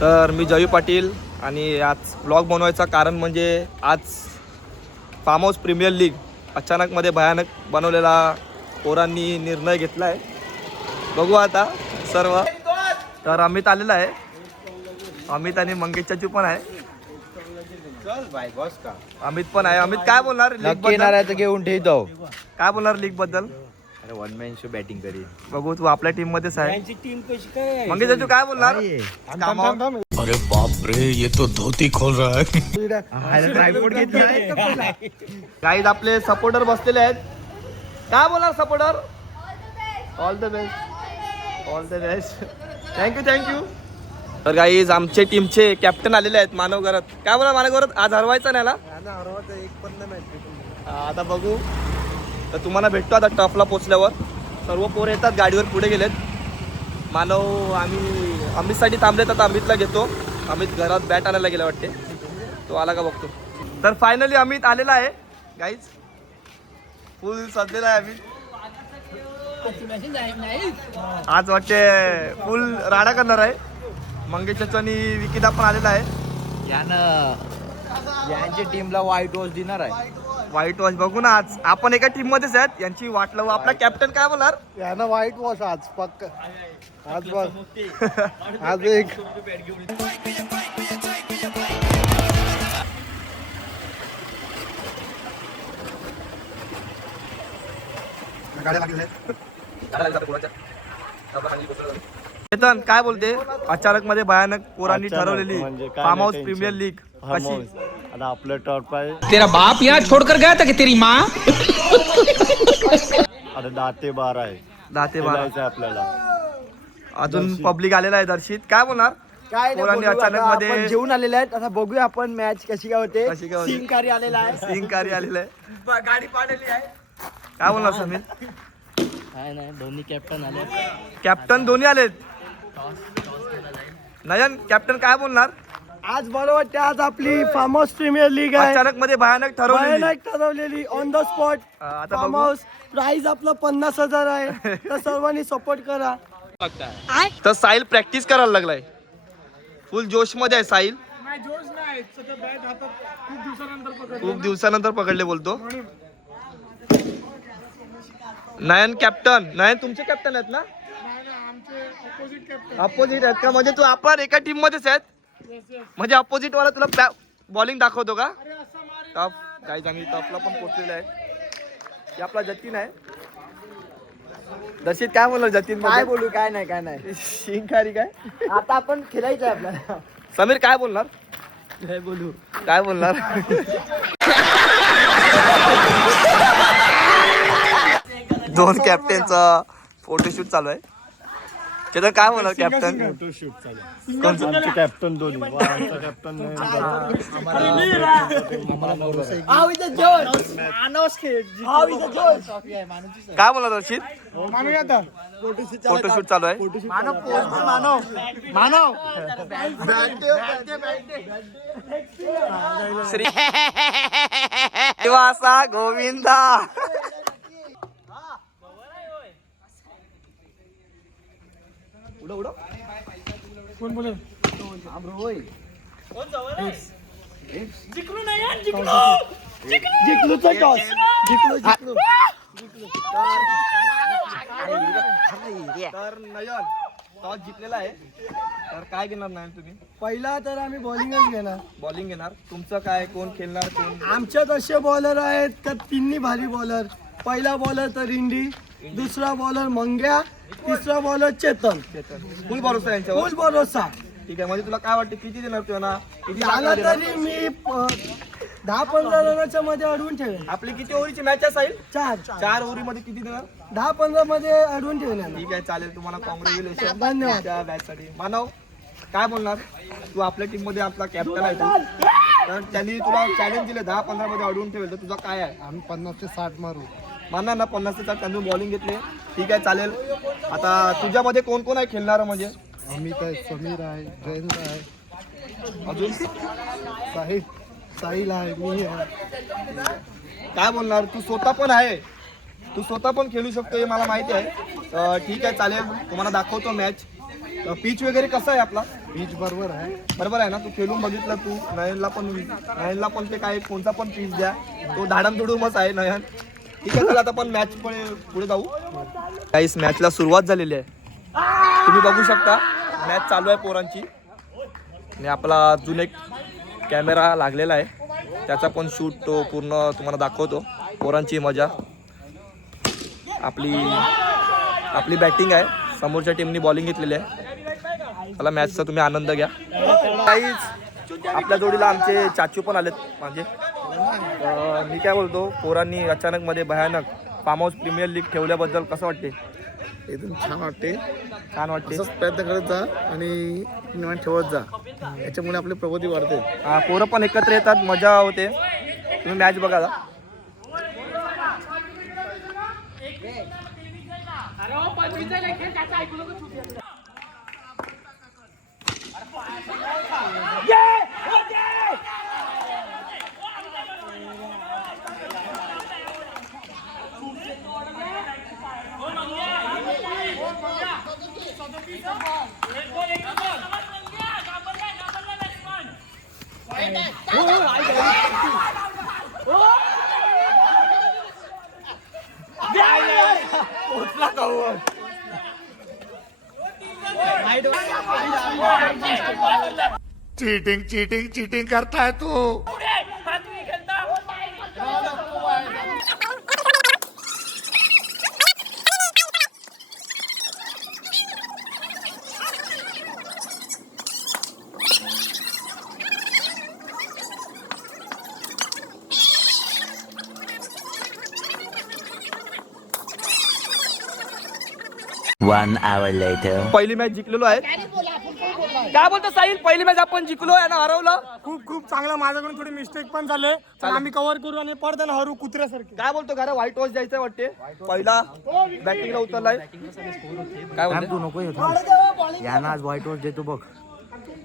तर मी जयू पाटील आणि आज ब्लॉग बनवायचं कारण म्हणजे आज फार्म हाऊस प्रीमियर लीग अचानकमध्ये भयानक बनवलेला पोरांनी निर्णय घेतला आहे. बघू आता सर्व. तर अमित आलेला आहे, अमित आणि मंगेश चाचू पण आहे, अमित पण आहे. अमित काय बोलणार लीग बद्दल? घेऊन ठेवतो. काय बोलणार लीग बद्दल? अरे वन मॅन शो बॅटिंग करी. बघू तू आपल्या टीम मध्येच आहे. मंगेश चाचू काय बोलणार? अरे बाप रे, ये तो धोती खोल रहा है. गाईज आपले सपोर्टर बसलेले आहेत. काय बोलणार supporter? All the best, all the best. Thank you thank you. तर गाईज आमचे टीमचे कॅप्टन आलेले आहेत मानव घरात. काय बोला मानव घरात? आज हरवायचं नाही ना? आता बघू. तर तुम्हाला भेटतो आता टफला पोचल्यावर. सर्व पोरं येतात, गाडीवर पुढे गेलेत. मानव आम्ही अमितसाठी थांबलेत, आता अमितला घेतो. अमित घरात बॅट आणायला गेला वाटते, तो आला का बघतो. तर फायनली अमित आलेला आहे गाईज, फुल सजलेला आहे अमित. आज वाटते फुल राडा करणार आहे. मंगेश चाचू आणि विकिदा पण आलेला आहे. यांची टीमला व्हाईट वॉश देणार आहे. व्हाईट वॉश बघू ना. आज आपण एका टीम मध्येच आहेत, यांची वाट लावू. आपला कॅप्टन काय बोलणार? यानं व्हाईट वॉश आज पक्क. आज बघ आज एक चेतन काय बोलते? अचानक मध्ये भयानक पोरांनी ठरवलेली फार्म हाऊस प्रीमियर लीग कशी? आता आपलं टॉप आहे. तेरा बाप यहाँ छोड़कर गया था कि तेरी माँ? आता 10 ते 12 आहे. 10 ते 12 जायचं आपल्याला. अजून पब्लिक आलेला आहे. दर्शित काय बोलणार? काय पोरांनी अचानक मध्ये जेवून आलेले आहेत. आता बघूया आपण मॅच कशी काय होते. कशी काय होते? सिंगकारी आलेला आहे. सिंगकारी आलेलं आहे, गाडी पाडलेली आहे. काय बोलणार समीर? काय नाही, दोन्ही कॅप्टन आले. कॅप्टन दोन्ही आलेत. नयन कॅप्टन काय बोलणार? आज बरं वाटते. आज आपली फार्म हाऊस प्रीमियर लीग आहे. अचानक मध्ये भयानक ठरवलेली ऑन द स्पॉट आता फार्म बघू. हाऊस. प्राइस आपला 50,000 आहे. तर सर्वांनी सपोर्ट करा. तर साहिल प्रॅक्टिस करायला लागलाय, फुल जोश मध्ये आहे साहिल. खूप दिवसानंतर पकडले बोलतो. नयन कॅप्टन. नयन तुमचे कॅप्टन आहेत ना? अपोजिट आहेत का? म्हणजे तू आपण एका टीम मध्येच आहेत, म्हणजे अपोजिट वाला तुला बॉलिंग दाखवतो का? टफ काही चांगली टफला पण पोचलेला आहे. हे आपला जतीन आहे. दर्शित काय बोलणार जतीन? काय बोलू? काय नाही, काय नाही. शिंकारी काय? आता आपण खेळायचं आहे आपल्याला. समीर काय बोलणार? काय बोलू? काय बोलणार? दोन कॅप्टनचा फोटोशूट चालू आहे. चेतन काय बोलणार कॅप्टन? आमचे कॅप्टन दोन्ही. आमचा कॅप्टन काय बोलणार दर्शित? फोटोशूट चालू आहे. श्रीवासा गोविंदा. कोण बोले? जिंकलूचा टॉस. जिंकलो. तर नयन टॉस जिंकलेला आहे. तर काय घेणार नाही तुम्ही? पहिला तर आम्ही बॉलिंगच घेणार. बॉलिंग घेणार. तुमचं काय, कोण खेळणार? कोण? आमच्यात असे बॉलर आहेत का तिन्ही भारी बॉलर. पहिला बॉलर तर इंडी, दुसरा बॉलर मंग्या, तिसरा बॉलर चेतन. फुल भरोसा आहे यांच्यावर. फुल भरोसा. ठीक आहे. म्हणजे तुला काय वाटतं किती देणार तुला ना? किती झाला देणार? तरी मी 10-15 रनाच्या मध्ये अडवून ठेवेन. आपली किती ओव्हरची मॅच आहे साहिल? 4 ओव्हरी मध्ये किती देणार? 10-15 मध्ये अडवून ठेवेन. ठीक आहे, चालेल. तुम्हाला कॉंग्रॅच्युलेशन धन्यवाद. त्या मॅच साठी. मानव काय बोलणार? तू आपल्या टीम मध्ये आपला कॅप्टन आहे तू. तर त्यांनी तुला चॅलेंज दिले 10-15 मध्ये अडवून ठेवेल, तर तुझा काय आहे? आम्ही 50 ते 60 मारू. मानणार ना? 50 ते 60 त्यांनी बॉलिंग घेतले. ठीक आहे, चालेल. आता तुझ्यामध्ये कोण कोण आहे खेळणार? म्हणजे अमित आहे, समीर आहे, जयंत आहे, अजून साहिल आहे, मी आहे. काय बोलणार? तू स्वतः पण आहे तू स्वतः पण खेळू शकतो हे मला माहिती आहे. ठीक आहे, चालेल, तुम्हाला दाखवतो मॅच. पिच वगैरे कसं आहे आपला? बीच बरोबर आहे. बरोबर आहे ना? तू खेळून बघितलं, तू नयनला पण ते काय कोणता पण पिच द्या, तो धाडमधूडमच आहे नयन. ठीक आहे, चला आता आपण मॅच पुढे जाऊ. काहीच मॅचला सुरुवात झालेली आहे, तुम्ही बघू शकता. मॅच चालू आहे पोरांची आणि आपला अजून एक कॅमेरा लागलेला आहे, त्याचा पण शूट तो पूर्ण तुम्हाला दाखवतो. पोरांची मजा. आपली बॅटिंग आहे, समोरच्या टीमनी बॉलिंग घेतलेली आहे. चला मॅचचा तुम्ही आनंद घ्या. काहीच आपल्या जोडीला आमचे चाचू पण आलेत माझे. मी काय बोलतो, पोरांनी अचानक मध्ये भयानक फार्म हाऊस प्रीमियर लीग ठेवल्याबद्दल कसं वाटते? एकदम छान वाटते. वाटते. प्रयत्न करत जा आणि ठेवत जा, याच्यामुळे आपली प्रगती वाढते. पोरं पण एकत्र येतात, मजा होते. तुम्ही मॅच बघा. चीटिंग चीटिंग चीटिंग करता है तू. 1 hour later. पहिली मॅच जिंकलेलो आहे. काय बोलतो साहिल? पहिली मॅच आपण जिंकलो आहे ना, हरवलं. खूप चांगलं. माझ्याकडून थोडी मिस्टेक पण झाले, पण आम्ही कव्हर करू आणि परत हरू कुत्र्यासारखे. काय बोलतो घरा? व्हाईट वॉश द्यायचं वाटते. पहिला बॅटिंगला उतरलाय. काय बोलतो? तू नको यांना आज व्हाईट वॉश देतो बघ.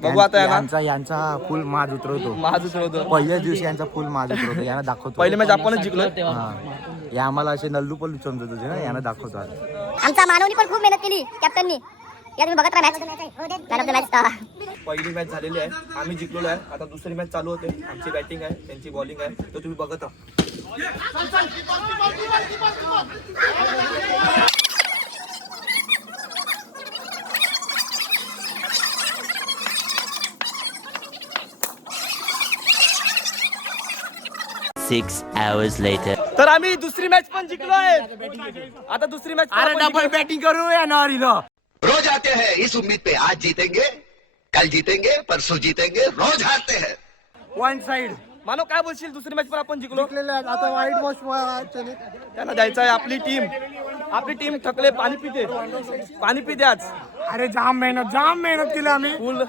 बघू आता यांचा फुल माज उतरवतो. होतं. पहिल्याच दिवशी यांचा फुल माज उतरवतो. यांना दाखवतो. पहिली मॅच आपणच जिंकलोय. या आम्हाला असे नल्लू पण समजत होते ना, यांना दाखवतो आज. आमचा मानवनी पण खूप मेहनत केली कॅप्टननी. या तुम्ही बघत राहा मॅच. पहिली मॅच झालेली आहे, आम्ही जिंकलेलो आहे. आता दुसरी मॅच चालू होते. आमची बॅटिंग आहे, त्यांची बॉलिंग आहे, तर तुम्ही बघत राहा. Six hours later. तर आम्ही दुसरी मॅच पण जिंकलो आहे. आता दुसरी मॅच डबल बॅटिंग करू या नॉरीला. रोज आते हैं इस उम्मीद पे, आज जीतेंगे, कल जीतेंगे, परसों जीतेंगे, रोज हारते हैं. One side. मानो काय बोलशील? दुसरी मॅच पण आपण जिंकलो. आता व्हाईट वॉश त्यांना द्यायचं आहे. आपली टीम थकले, पाणी पिते आज. अरे जाम मेहनत केली आम्ही. फुल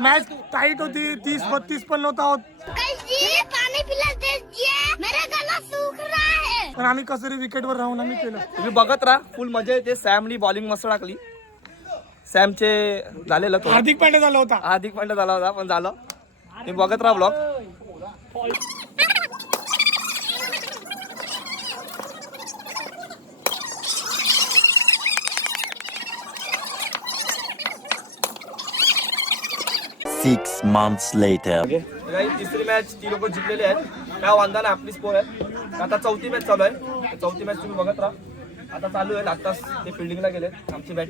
मॅच टाईट होती. 30-32 पण नव्हता होत, पानी पिला दीजिए, मेरा गला सूख रहा है. पण आम्ही कसरी विकेटवर राहून आम्ही केलं. तुम्ही बघत राहा, फुल मजा येते. सॅमनी बॉलिंग मस्त टाकली. सॅमचे झालेलं तो हार्दिक पांड्या झाला होता, पण झालं. तुम्ही बघत राहा ब्लॉग. Six months later. तिसरी मॅच ती लोक जिंकलेली आहेत. काय वांधा नाही, आपली स्कोर आहे. आता चौथी मॅच चालू आहे. चौथी मॅच तुम्ही बघत राहा. आता चालू आहे. आताच ते फिल्डिंगला गेले. आमची बॅट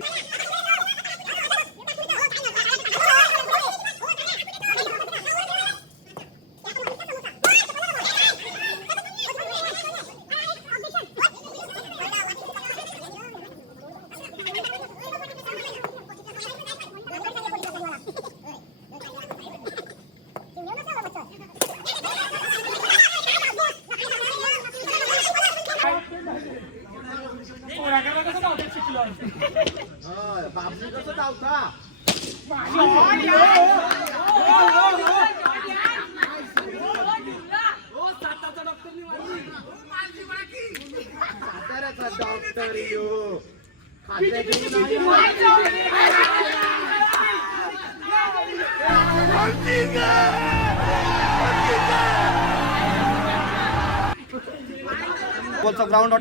ग्राउंड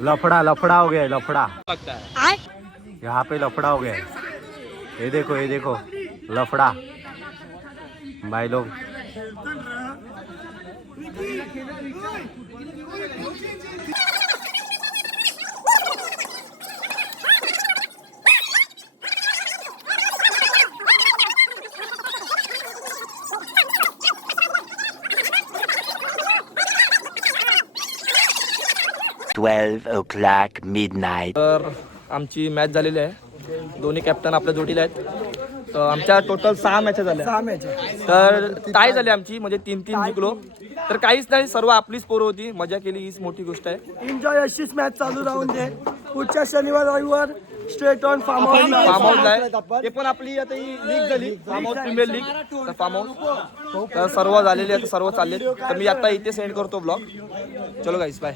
लफड़ा लफड़ा हो गया है, लफड़ा यहाँ पे लफड़ा हो गया है। ये देखो लफड़ा भाई लोग। $12 midnight. तर आमची मॅच झालेली आहे. दोन्ही कॅप्टन आपल्या जोडीला आहेत. तर आमच्या टोटल 6 मॅच झाल्या. 6 मॅच तर टाय झाली आमची, म्हणजे 3-3 जिंकलो. तर काहीच नाही, सर्व आपलीच पोरं होती. मजा केली, हीच मोठी गोष्ट आहे. एन्जॉय अशीच मॅच चालू राहून दे. पुढच्या शनिवार रविवार straight on farm farm house आहे. हाऊस. ते पण आपली आता ही लीग झाली, फार्म हाऊस प्रीमियर लीग. तर फार्म हाऊस तर सर्व झालेले आहेत, सर्व चालले. तर मी आता इथे सेंड करतो ब्लॉग. चलो गाईस, बाय.